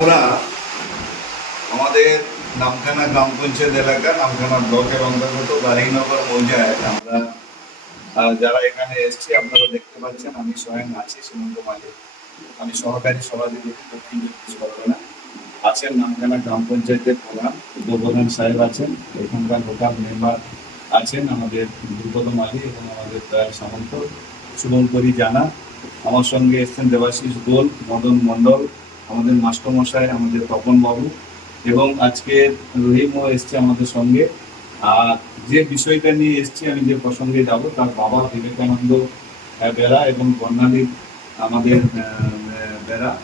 আমরা আমাদের নামখানা গ্রাম পঞ্চায়েত এলাকা, নামখানা ব্লকের অন্তর্গত গাড়িনগর মৌজায় আমরা যারা এখানে এসেছি, আপনারা দেখতে পাচ্ছেন, আমি স্বয়ং আছি সুমন্ত মালিক। আমি সহকারী সভাধিপতি দক্ষিণ চব্বিশ পরগনা। আছেন নামখানা গ্রাম পঞ্চায়েতের প্রধান উপপ্রধান সাহেব আছেন, এখানকার লোকাল মেম্বার আছেন আমাদের দুর্গত মালি এবং আমাদের সামন্ত। শুভঙ্করী জানা, আমার সঙ্গে এসছেন দেবাশিস দোল মদন মণ্ডল আমাদের মাস্টারমশাই আমাদের তপন বাবু এবং আজকে রহিমও এসছে আমাদের সঙ্গে। আর যে বিষয়টা নিয়ে এসছি আমি যে প্রসঙ্গে যাব তার বাবা বিবেকানন্দ বেড়া এবং বর্ণালী আমাদের আহ,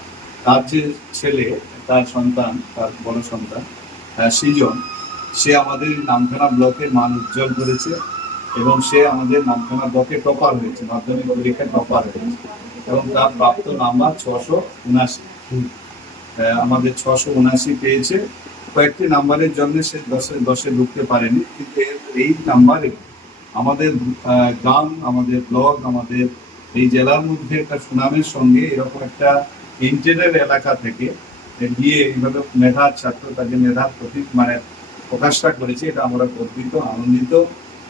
তার যে ছেলে তার সন্তান তার বড় সন্তান সৃজন সে আমাদের নামখানা ব্লকে মান উজ্জ্বল করেছে এবং সে আমাদের নামখানা ব্লকে টপার হয়েছে মাধ্যমিক পরীক্ষায় টপার হয়েছে। এবং তার প্রাপ্ত নাম্বার ছশো উনাশি। আমাদের ছশো উনাশি পেয়েছে। কয়েকটি নাম্বারের জন্য সে দশে দশে ঢুকতে পারেনি। কিন্তু এই নাম্বারে আমাদের গ্রাম, আমাদের ব্লক, আমাদের এই জেলার মধ্যে একটা সুনামের সঙ্গে এরকম একটা ইন্টেরিয়ার এলাকা থেকে গিয়ে এইভাবে মেধার ছাত্র তাকে মেধার প্রতীক মানে প্রকাশটা করেছে। এটা আমরা গর্বিত, আনন্দিত।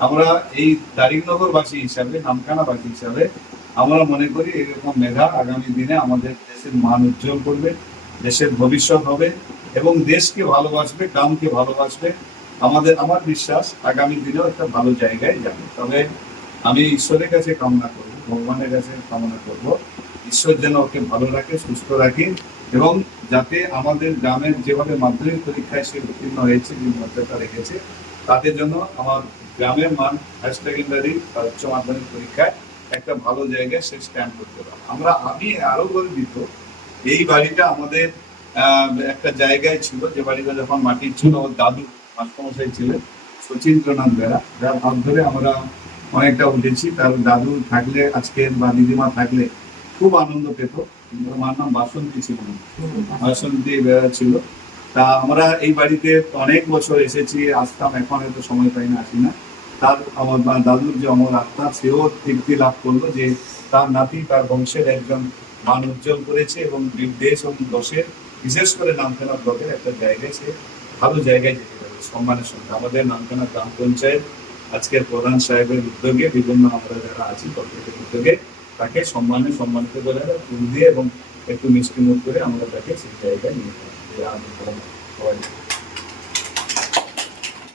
আমরা এই দারিকনগরবাসী হিসাবে নামখানাবাসী হিসাবে আমরা মনে করি এরকম মেধা আগামী দিনে আমাদের দেশের মান উজ্জ্বল করবে, দেশের ভবিষ্যৎ হবে এবং দেশকে ভালোবাসবে, গ্রামকে ভালোবাসবে। আমাদের, আমার বিশ্বাস আগামী দিনেও একটা ভালো জায়গায় যাবে। তবে আমি ঈশ্বরের কাছে কামনা করব, ভগবানের কাছে কামনা করব, ঈশ্বর যেন ওকে ভালো রাখে, সুস্থ রাখে এবং যাতে আমাদের গ্রামের যেভাবে মাধ্যমিক পরীক্ষায় সে উত্তীর্ণ হয়েছে, যে মর্যাদা রেখেছে, তাতে জন্য আমার গ্রামের মান হায়ার সেকেন্ডারি বা উচ্চ মাধ্যমিক পরীক্ষায় একটা ভালো জায়গায় সে স্ট্যান্ড করতে পারে। আমরা, আমি আরও গর্বিত এই বাড়িটা আমাদের একটা জায়গায় ছিল, যে বাড়িটা যখন মাটির ছিল ওর দাদু মাস্টারমশাই ছিলেন শচীন্দ্রনাথ বেড়া, যার হাত ধরে আমরা অনেকটা উঠেছি। তার দাদু থাকলে, আজকে বা দিদিমা থাকলে খুব আনন্দ পেত। আমার নাম বাসন্তী ছিল বাসন্তী বেরা ছিল। তা আমরা এই বাড়িতে অনেক বছর এসেছি, আসতাম, এখন হয়তো সময় পাই না, আসি না। তার আমার দাদুর যে অমর আত্মা, সেও তৃপ্তি লাভ করল যে তার নাতি তার বংশের একজন মান উজ্জ্বল করেছে এবং দেশ এবং দশের, বিশেষ করে নামখানা ব্লকের একটা জায়গায় সে ভালো জায়গায় যেতে পারে, সম্মানের সঙ্গে। আমাদের নামখানা গ্রাম পঞ্চায়েত আজকের প্রধান সাহেবের উদ্যোগে, বিভিন্ন আমরা যারা আছি প্রত্যেকের উদ্যোগে, তাকে সম্মানে সম্মানিত করে ফুল দিয়ে এবং একটু মিষ্টি মুখ করে আমরা তাকে সেই জায়গায় নিয়ে সবাই